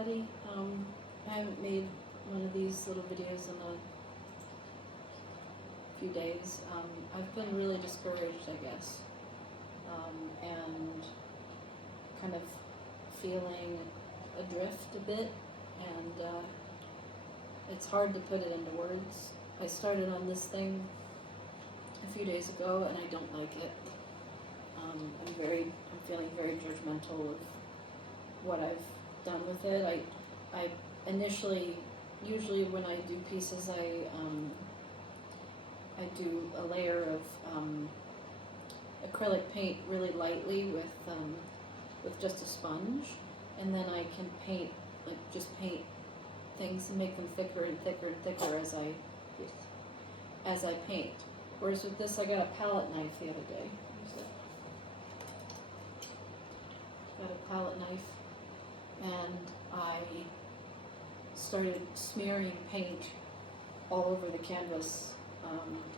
everybody. I haven't made one of these little videos in a few days. I've been really discouraged, I guess, and kind of feeling adrift a bit, and it's hard to put it into words. I started on this thing a few days ago, and I don't like it. I'm feeling very judgmental of what I've done with it. I initially, usually when I do pieces, I do a layer of acrylic paint really lightly with just a sponge, and then I can paint, like just paint things and make them thicker and thicker and thicker as I paint. Whereas with this, I got a palette knife the other day. Got a palette knife, and I started smearing paint all over the canvas,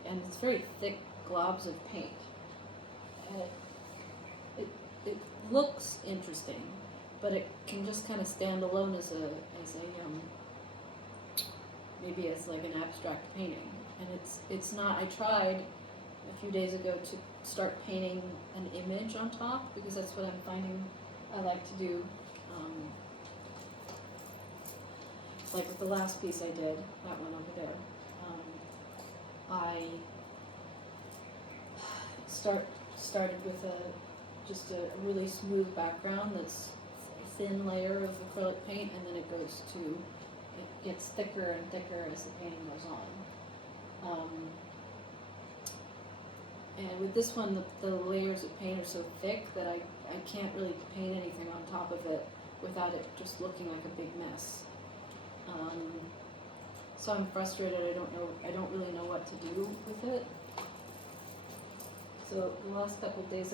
and it's very thick globs of paint, and it looks interesting, but it can just kind of stand alone as a maybe as like an abstract painting, and it's not. I tried a few days ago to start painting an image on top, because that's what I'm finding I like to do. Like with the last piece I did, that one over there, I started with just a really smooth background that's a thin layer of acrylic paint, and then it gets thicker and thicker as the painting goes on. And with this one, the layers of paint are so thick that I can't really paint anything on top of it without it just looking like a big mess. So I'm frustrated. I don't really know what to do with it. So the last couple of days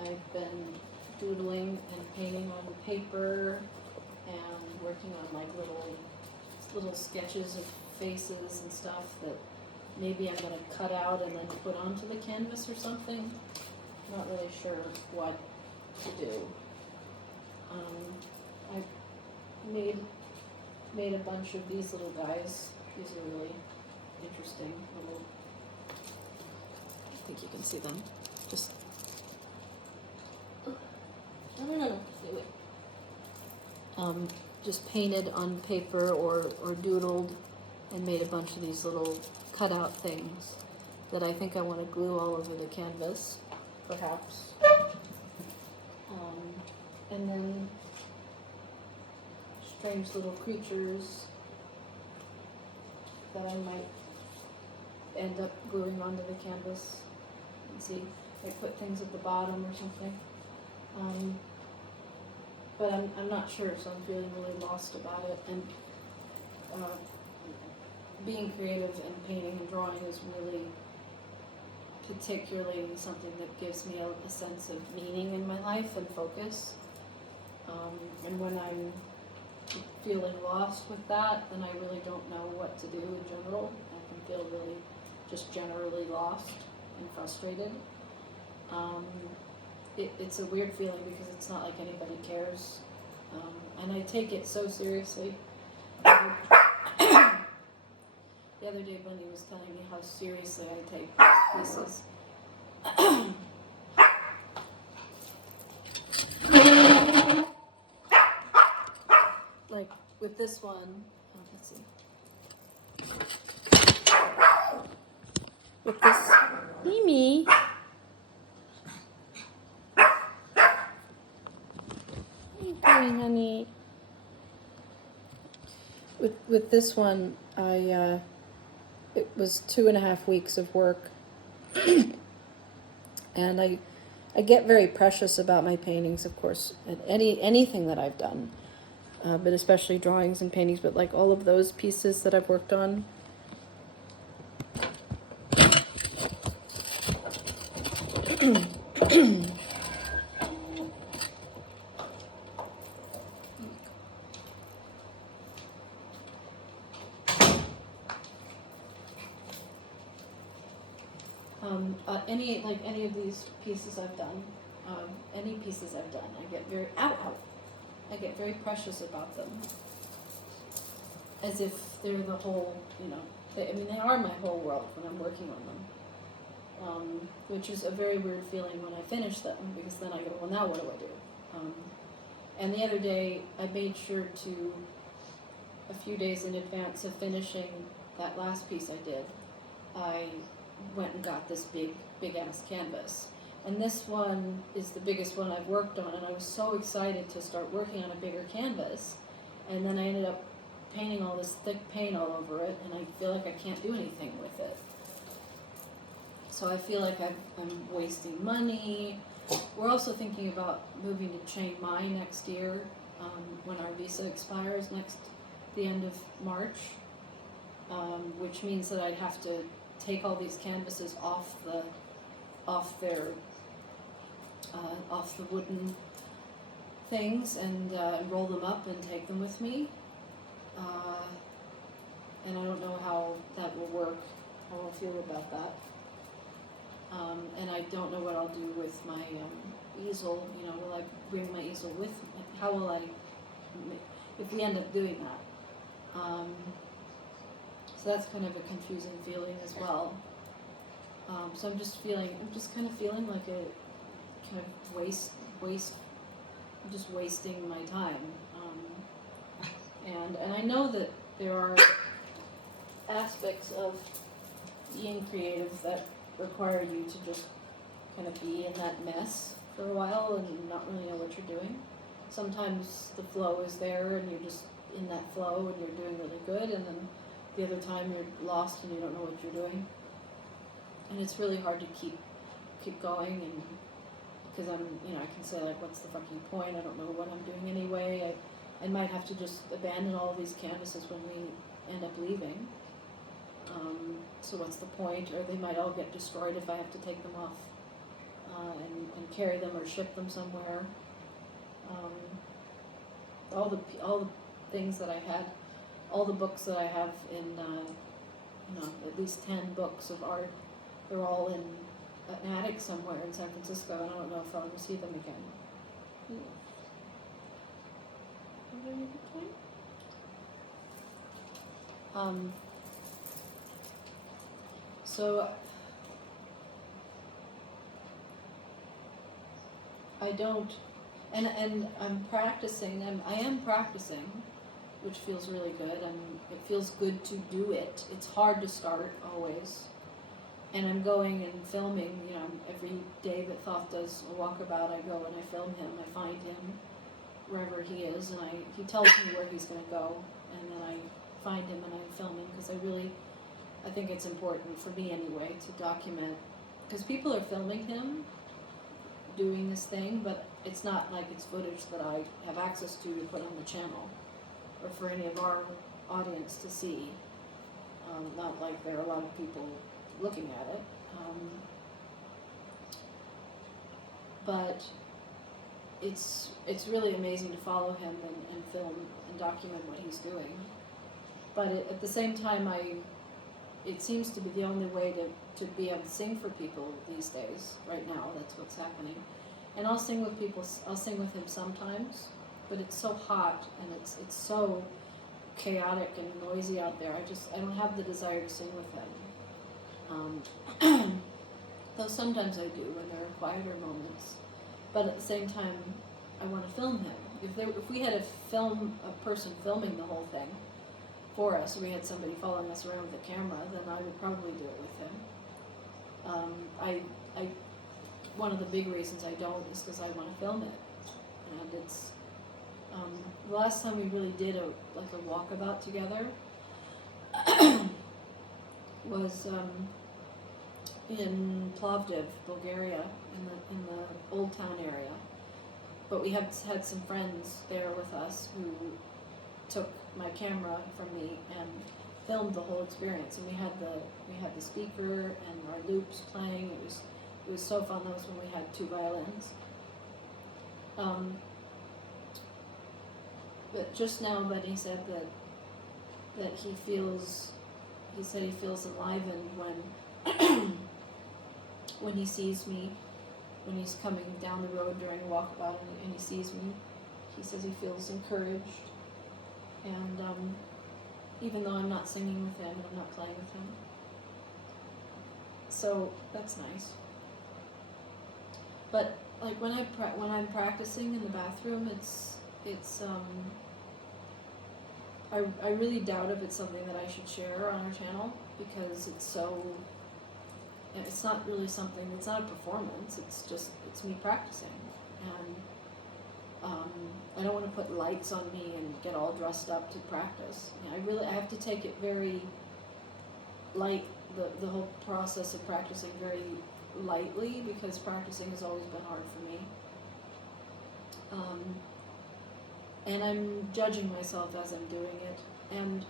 I've been doodling and painting on paper and working on like little sketches of faces and stuff that maybe I'm gonna cut out and then put onto the canvas or something. Not really sure what to do. I made a bunch of these little guys. These are really interesting little. I think you can see them. Just no. Stay away. Just painted on paper or doodled, and made a bunch of these little cutout things that I think I want to glue all over the canvas, perhaps. And then strange little creatures that I might end up gluing onto the canvas. And see, I put things at the bottom or something. But I'm not sure, so I'm feeling really lost about it. And being creative and painting and drawing is really particularly something that gives me a sense of meaning in my life and focus. And when I'm feeling lost with that, then I really don't know what to do in general. I can feel really just generally lost and frustrated. It's a weird feeling because it's not like anybody cares. And I take it so seriously. The other day, Bunny was telling me how seriously I take these pieces. Like with this one, let's see. With this, Mimi. What are you doing, honey? With this one, it was 2.5 weeks of work, and I get very precious about my paintings, of course, and anything that I've done, but especially drawings and paintings. But like all of those pieces that I've worked on, any of these pieces I've done, any pieces I've done, I get very, ow, I get very precious about them, as if they're the whole, you know, they are my whole world when I'm working on them, which is a very weird feeling when I finish them, because then I go, well, now what do I do? And the other day, I made sure to, a few days in advance of finishing that last piece I did, I went and got this big ass canvas. And this one is the biggest one I've worked on, and I was so excited to start working on a bigger canvas. And then I ended up painting all this thick paint all over it, and I feel like I can't do anything with it. So I feel like I'm wasting money. We're also thinking about moving to Chiang Mai next year, when our visa expires the end of March, which means that I'd have to take all these canvases off the wooden things and roll them up and take them with me. And I don't know how that will work, how I'll feel about that. And I don't know what I'll do with my easel. You know, will I bring my easel with me? How will I, if we end up doing that? So that's kind of a confusing feeling as well. So I'm just kind of feeling like a kind of I'm just wasting my time. And I know that there are aspects of being creative that require you to just kind of be in that mess for a while and not really know what you're doing. Sometimes the flow is there and you're just in that flow and you're doing really good, and then the other time you're lost and you don't know what you're doing. And it's really hard to keep going, and because I can say, like, what's the fucking point? I don't know what I'm doing anyway. I might have to just abandon all of these canvases when we end up leaving. So what's the point? Or they might all get destroyed if I have to take them off and carry them or ship them somewhere. All the things that I had, all the books that I have in, at least 10 books of art, they're all in an attic somewhere in San Francisco, and I don't know if I'll ever see them again. So I don't, and I'm practicing. I am practicing, which feels really good. It feels good to do it. It's hard to start always. And I'm going and filming, every day that Thoth does a walkabout, I go and I film him. I find him wherever he is, and he tells me where he's going to go, and then I find him and I film him, because I think it's important for me anyway to document, because people are filming him doing this thing, but it's not like it's footage that I have access to put on the channel or for any of our audience to see. Not like there are a lot of people looking at it. But it's really amazing to follow him and film and document what he's doing. But at the same time, it seems to be the only way to be able to sing for people these days. Right now, that's what's happening. And I'll sing with people. I'll sing with him sometimes, but it's so hot and it's so chaotic and noisy out there. I don't have the desire to sing with him. Though sometimes I do when there are quieter moments. But at the same time, I want to film him. If we had a person filming the whole thing for us, or we had somebody following us around with a camera, then I would probably do it with him. One of the big reasons I don't is because I want to film it, and it's the last time we really did a walkabout together was in Plovdiv, Bulgaria, in the Old Town area. But we had some friends there with us who took my camera from me and filmed the whole experience. And we had the speaker and our loops playing. It was so fun. That was when we had 2 violins. But just now, Buddy said that he feels enlivened when he sees me, when he's coming down the road during a walkabout and he sees me. He says he feels encouraged, and even though I'm not singing with him and I'm not playing with him. So that's nice. But like when I'm practicing in the bathroom, I really doubt if it's something that I should share on our channel, because it's not really something, it's not a performance, it's me practicing. And I don't want to put lights on me and get all dressed up to practice. I have to take it very light, the whole process of practicing very lightly, because practicing has always been hard for me. And I'm judging myself as I'm doing it. And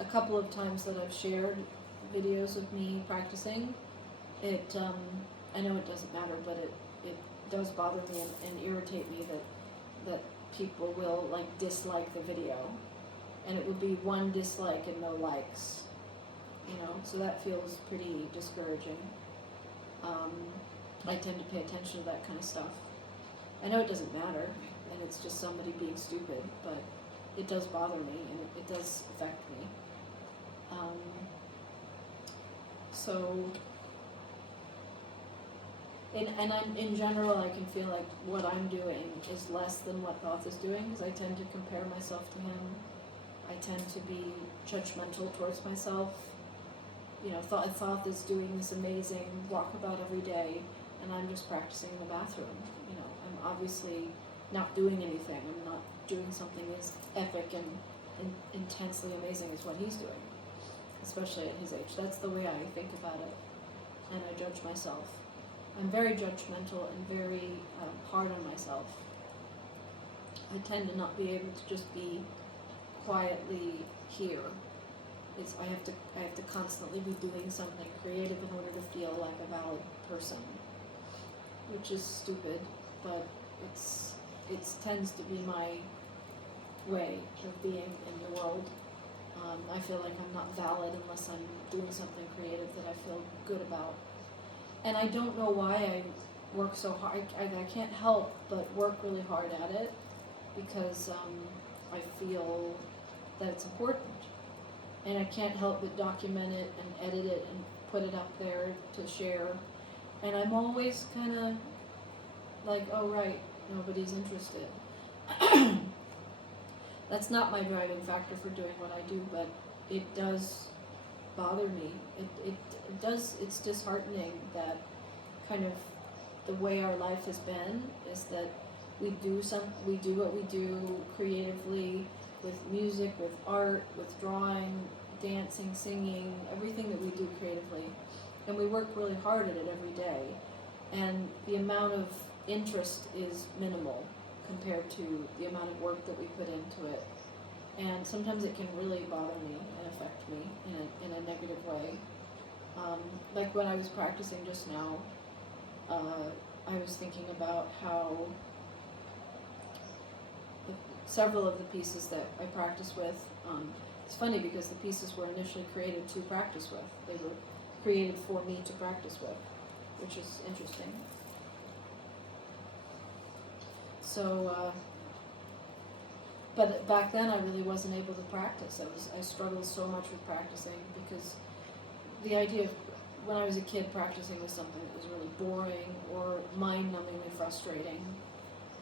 a couple of times that I've shared videos of me practicing, I know it doesn't matter, but it does bother me and irritate me that people will like dislike the video, and it would be one dislike and no likes, so that feels pretty discouraging. I tend to pay attention to that kind of stuff. I know it doesn't matter, and it's just somebody being stupid, but it does bother me, and it does affect me. In general, I can feel like what I'm doing is less than what Thoth is doing, because I tend to compare myself to him. I tend to be judgmental towards myself. Thoth is doing this amazing walkabout every day, and I'm just practicing in the bathroom. I'm obviously not doing anything. I'm not doing something as epic and intensely amazing as what he's doing, especially at his age. That's the way I think about it, and I judge myself. I'm very judgmental and very hard on myself. I tend to not be able to just be quietly here. I have to constantly be doing something creative in order to feel like a valid person, which is stupid, but it tends to be my way of being in the world. I feel like I'm not valid unless I'm doing something creative that I feel good about. And I don't know why I work so hard. I can't help but work really hard at it, because I feel that it's important. And I can't help but document it and edit it and put it up there to share. And I'm always kind of like, oh right, nobody's interested. That's not my driving factor for doing what I do, but it does bother me. It's disheartening that kind of the way our life has been is that we do what we do creatively, with music, with art, with drawing, dancing, singing, everything that we do creatively. And we work really hard at it every day. And the amount of interest is minimal compared to the amount of work that we put into it. And sometimes it can really bother me and affect me in a negative way. Like when I was practicing just now, I was thinking about how several of the pieces that I practice with, it's funny because the pieces were initially created to practice with. They were created for me to practice with, which is interesting. So, but back then I really wasn't able to practice. I struggled so much with practicing because the idea of when I was a kid, practicing was something that was really boring or mind-numbingly frustrating.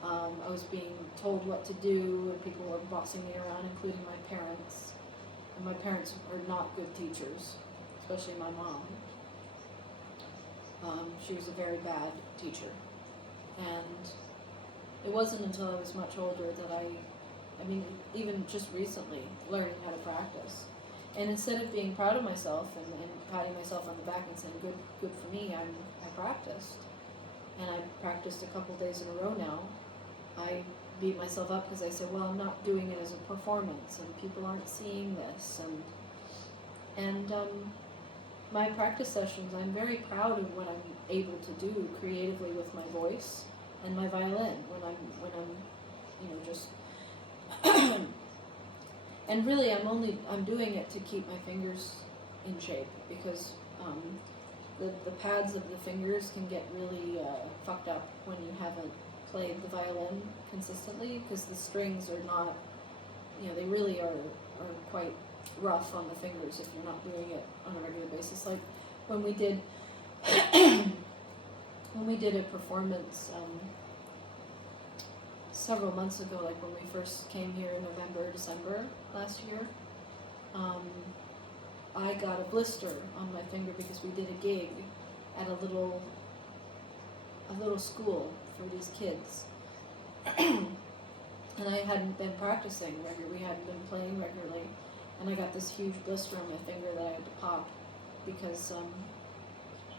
I was being told what to do, and people were bossing me around, including my parents. And my parents are not good teachers, especially my mom. She was a very bad teacher. And it wasn't until I was much older that I even just recently, learning how to practice. And instead of being proud of myself and patting myself on the back and saying, good for me, I practiced. And I practiced a couple days in a row now. I beat myself up because I said, well, I'm not doing it as a performance, and people aren't seeing this. And my practice sessions, I'm very proud of what I'm able to do creatively with my voice and my violin when I'm just and really I'm doing it to keep my fingers in shape, because the pads of the fingers can get really fucked up when you haven't played the violin consistently, because the strings are not, they really are quite rough on the fingers if you're not doing it on a regular basis. Like when we did a performance several months ago, like when we first came here in November, December last year, I got a blister on my finger because we did a gig at a little school for these kids. And I hadn't been practicing regularly, we hadn't been playing regularly, and I got this huge blister on my finger that I had to pop because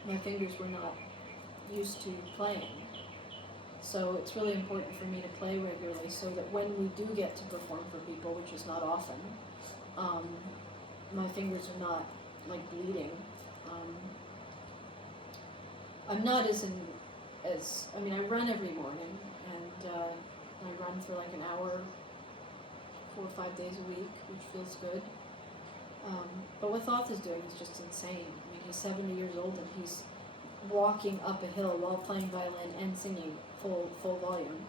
my fingers were not used to playing. So it's really important for me to play regularly so that when we do get to perform for people, which is not often, my fingers are not like bleeding. I'm not I run every morning, and I run for like an hour, 4 or 5 days a week, which feels good. But what Thoth is doing is just insane. I mean, he's 70 years old and he's walking up a hill while playing violin and singing full volume.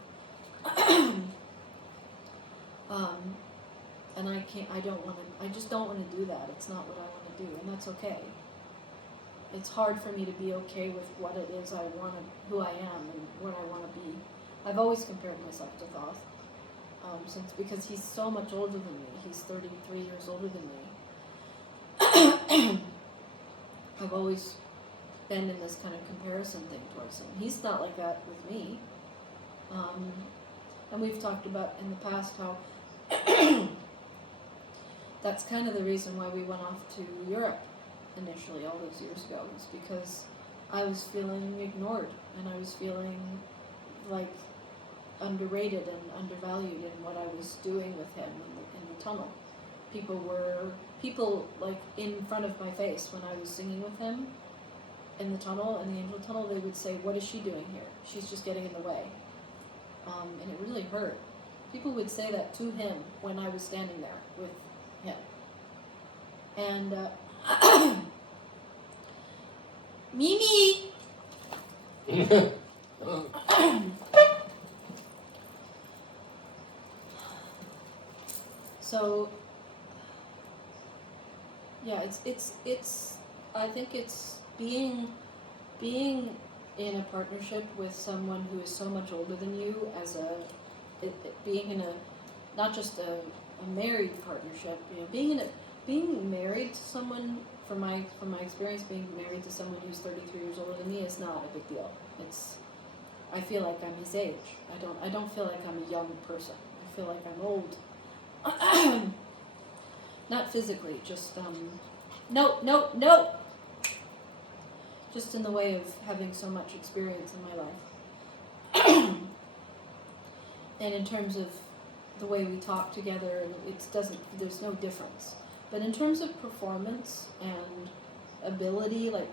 And I just don't want to do that. It's not what I want to do, and that's okay. It's hard for me to be okay with what it is who I am and what I want to be. I've always compared myself to Thoth, because he's so much older than me. He's 33 years older than me. I've always been in this kind of comparison thing towards him. He's not like that with me. And we've talked about in the past how that's kind of the reason why we went off to Europe initially all those years ago, is because I was feeling ignored and I was feeling like underrated and undervalued in what I was doing with him in the tunnel. People like in front of my face when I was singing with him in the tunnel, in the angel tunnel, they would say, "What is she doing here? She's just getting in the way." And it really hurt. People would say that to him when I was standing there with him. And Mimi! So, yeah, it's I think it's being in a partnership with someone who is so much older than you, being in a, not just a married partnership, being married to someone, from my experience, being married to someone who's 33 years older than me is not a big deal. I feel like I'm his age. I don't feel like I'm a young person. I feel like I'm old. Not physically, just no. Just in the way of having so much experience in my life. And in terms of the way we talk together, there's no difference. But in terms of performance and ability, like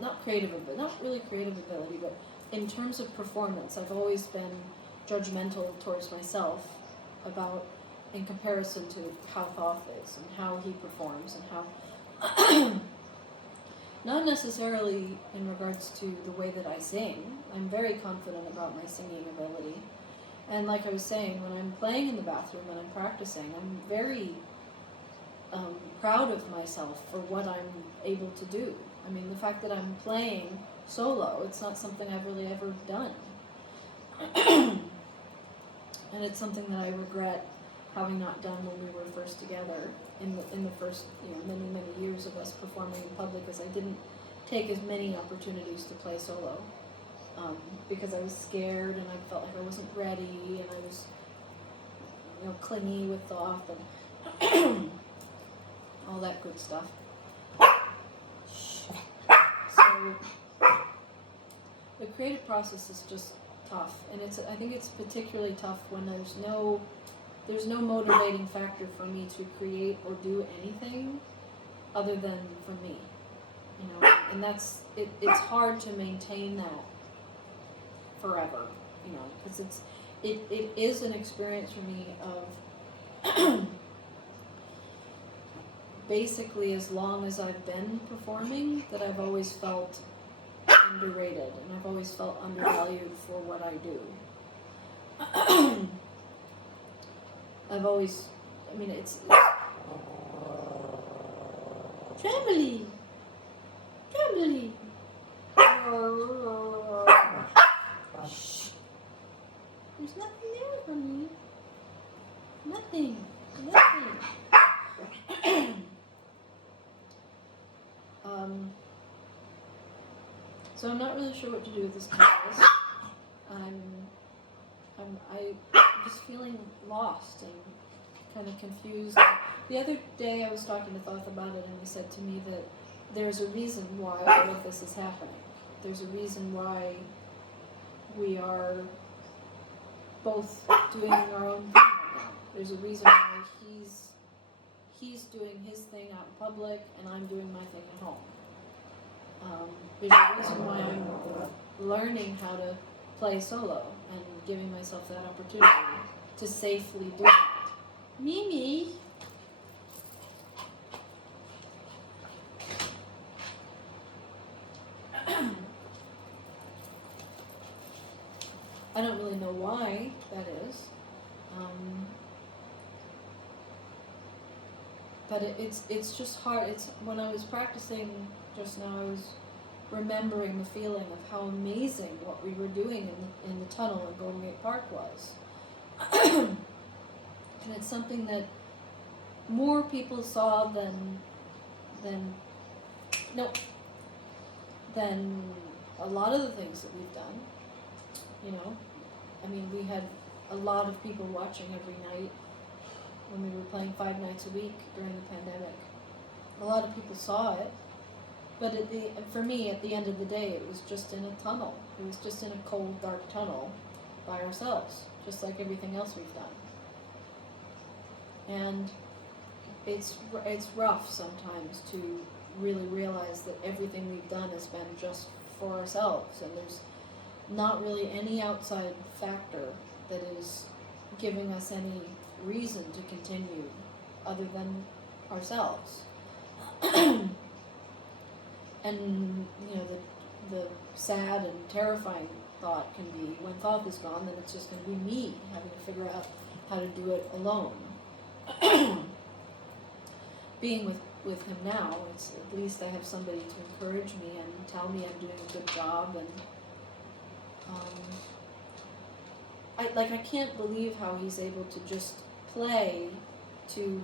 not really creative ability, but in terms of performance, I've always been judgmental towards myself in comparison to how Thoth is and how he performs and how, not necessarily in regards to the way that I sing. I'm very confident about my singing ability. And like I was saying, when I'm playing in the bathroom and I'm practicing, I'm very proud of myself for what I'm able to do. I mean, the fact that I'm playing solo, it's not something I've really ever done. And it's something that I regret having not done when we were first together in the first many years of us performing in public, because I didn't take as many opportunities to play solo, because I was scared and I felt like I wasn't ready, and I was clingy with Thoth and all that good stuff. So the creative process is just tough, and I think it's particularly tough when there's no motivating factor for me to create or do anything other than for me, and that's it's hard to maintain that forever, because it is an experience for me of basically as long as I've been performing, that I've always felt an underrated, and I've always felt undervalued for what I do. I've always, I mean, it's family. Shh. There's nothing there for me. Nothing. So I'm not really sure what to do with this canvas. I'm just feeling lost and kind of confused. The other day I was talking to Thoth about it, and he said to me that there's a reason why all of this is happening. There's a reason why we are both doing our own thing right now. There's a reason why he's doing his thing out in public and I'm doing my thing at home. There's a reason why I'm learning how to play solo and giving myself that opportunity to safely do it. Mimi! I don't really know why that is, but it's just hard. It's when I was practicing just now, I was remembering the feeling of how amazing what we were doing in the tunnel in Golden Gate Park was, and it's something that more people saw than a lot of the things that we've done. You know, I mean, we had a lot of people watching every night when we were playing 5 nights a week during the pandemic. A lot of people saw it, but for me, at the end of the day, it was just in a tunnel. It was just in a cold, dark tunnel by ourselves, just like everything else we've done. And it's rough sometimes to really realize that everything we've done has been just for ourselves, and there's not really any outside factor that is giving us any reason to continue other than ourselves. And you know, the sad and terrifying thought can be, when Thoth is gone, then it's just going to be me having to figure out how to do it alone. Being with him now, it's at least I have somebody to encourage me and tell me I'm doing a good job, and I can't believe how he's able to just play to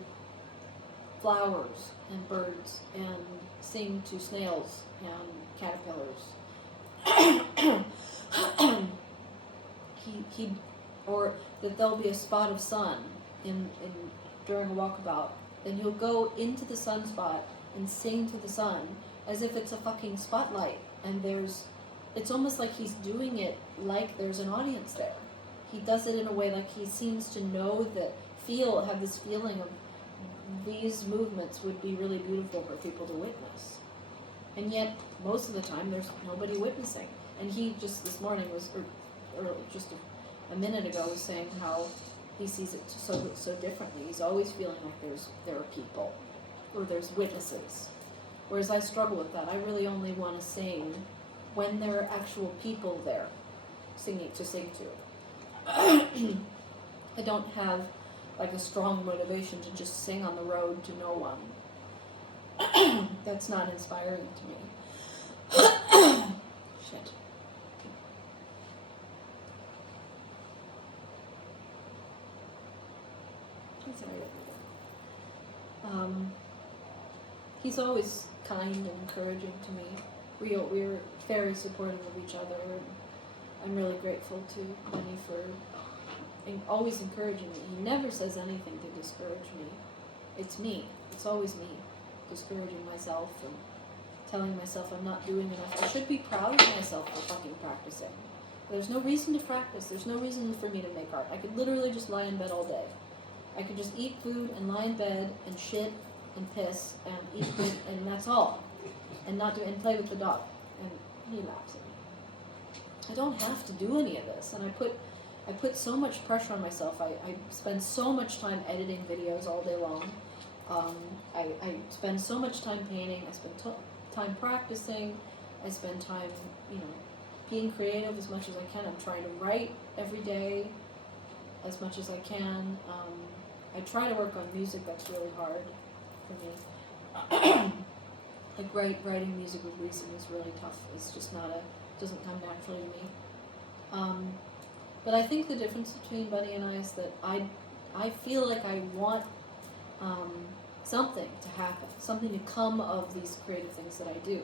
flowers and birds and sing to snails and caterpillars. he or that there'll be a spot of sun in during a walkabout, then he'll go into the sunspot and sing to the sun as if it's a fucking spotlight, and it's almost like he's doing it like there's an audience there. He does it in a way like he seems to know have this feeling of these movements would be really beautiful for people to witness. And yet, most of the time, there's nobody witnessing. And he just this morning or just a minute ago was saying how he sees it so differently. He's always feeling like there are people, or there's witnesses. Whereas I struggle with that. I really only want to sing when there are actual people there singing to sing to. I don't have like a strong motivation to just sing on the road to no one. That's not inspiring to me. Shit. He's always kind and encouraging to me. We're very supportive of each other, and I'm really grateful to Benny for always encouraging me. He never says anything to discourage me. It's me. It's always me, discouraging myself and telling myself I'm not doing enough. I should be proud of myself for fucking practicing. There's no reason to practice. There's no reason for me to make art. I could literally just lie in bed all day. I could just eat food and lie in bed and shit and piss and eat food, and that's all. And play with the dog. And he laughs at me. I don't have to do any of this. And I put so much pressure on myself. I spend so much time editing videos all day long. I spend so much time painting. I spend time practicing. I spend time, being creative as much as I can. I'm trying to write every day as much as I can. I try to work on music. That's really hard for me. Like writing music with reason is really tough. It's just doesn't come naturally to me. But I think the difference between Bunny and I is that I feel like I want something to happen, something to come of these creative things that I do,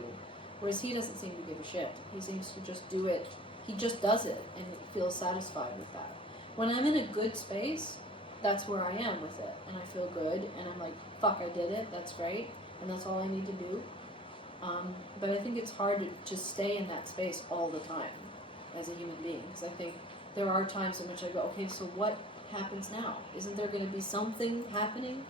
whereas he doesn't seem to give a shit. He seems to just do it. He just does it and feels satisfied with that. When I'm in a good space, that's where I am with it, and I feel good, and I'm like, fuck, I did it, that's great, and that's all I need to do. But I think it's hard to just stay in that space all the time as a human being, because I think there are times in which I go, okay, so what happens now? Isn't there going to be something happening?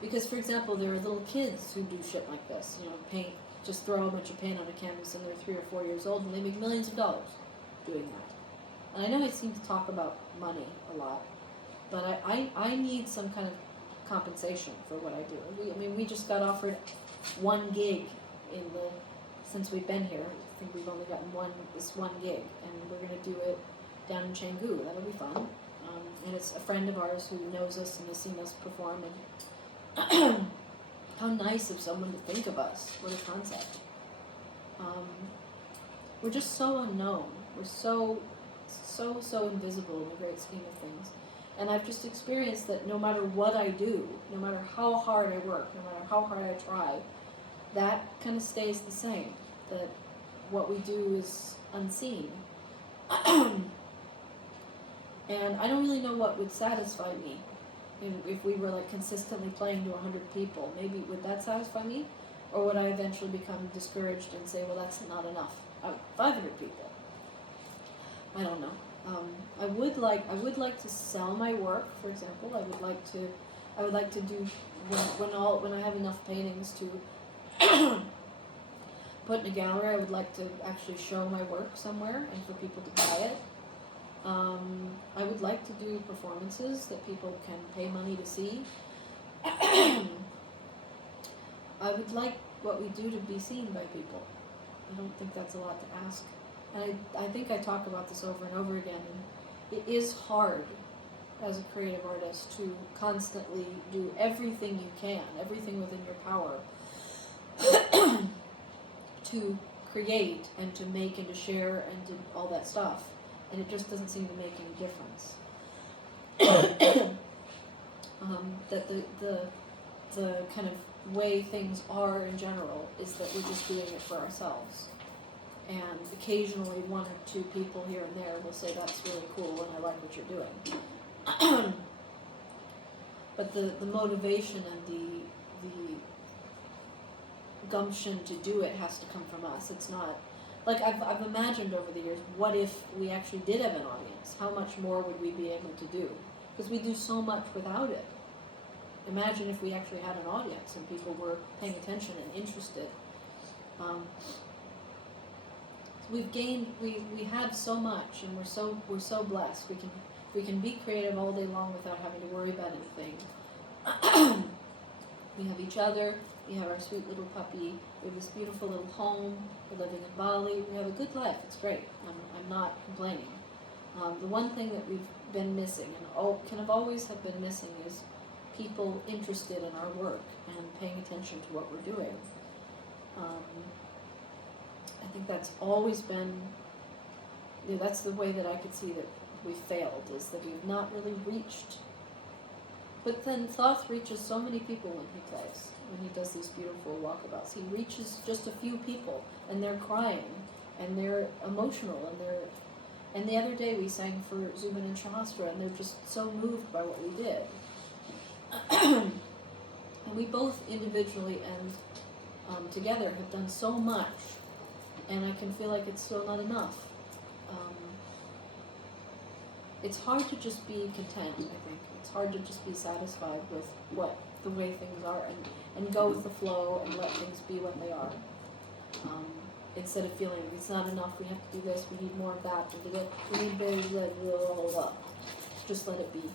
Because, for example, there are little kids who do shit like this, paint, just throw a bunch of paint on a canvas, and they're 3 or 4 years old, and they make millions of dollars doing that. And I know I seem to talk about money a lot, but I need some kind of compensation for what I do. We just got offered 1 gig since we've been here. I think we've only gotten this one gig, and we're going to do it down in Chiang Mai. That'll be fun. And it's a friend of ours who knows us and has seen us perform, and how nice of someone to think of us. What a concept. We're just so unknown. We're so invisible in the great scheme of things. And I've just experienced that no matter what I do, no matter how hard I work, no matter how hard I try, that kind of stays the same. That what we do is unseen. And I don't really know what would satisfy me. If we were like consistently playing to 100 people, maybe would that satisfy me? Or would I eventually become discouraged and say, well, that's not enough. 500 people. I don't know. I would like to sell my work, for example. I would like to do when I have enough paintings to put in a gallery. I would like to actually show my work somewhere and for people to buy it. I would like to do performances that people can pay money to see. I would like what we do to be seen by people. I don't think that's a lot to ask. And I think I talk about this over and over again, and it is hard as a creative artist to constantly do everything you can, everything within your power, to create and to make and to share and to all that stuff. And it just doesn't seem to make any difference. That the kind of way things are in general is that we're just doing it for ourselves. And occasionally 1 or 2 people here and there will say, that's really cool and I like what you're doing. But the motivation and the gumption to do it has to come from us. It's not, like I've imagined over the years, what if we actually did have an audience? How much more would we be able to do? Because we do so much without it. Imagine if we actually had an audience and people were paying attention and interested. We have so much, and we're so blessed. We can be creative all day long without having to worry about anything. We have each other. We have our sweet little puppy. We have this beautiful little home. We're living in Bali. We have a good life. It's great. I'm not complaining. The one thing that we've been missing, and kind of always have been missing, is people interested in our work and paying attention to what we're doing. I think that's always been, that's the way that I could see that we failed, is that we've not really reached. But then Thoth reaches so many people when he plays, when he does these beautiful walkabouts. He reaches just a few people, and they're crying, and they're emotional, and the other day we sang for Zubin and Shahastra, and they're just so moved by what we did. And we both individually and together have done so much, and I can feel like it's still not enough. It's hard to just be content, I think. It's hard to just be satisfied with the way things are and go with the flow and let things be what they are. Instead of feeling it's not enough, we have to do this, we need more of that, we need blah, blah, blah, blah, blah. Just let it be.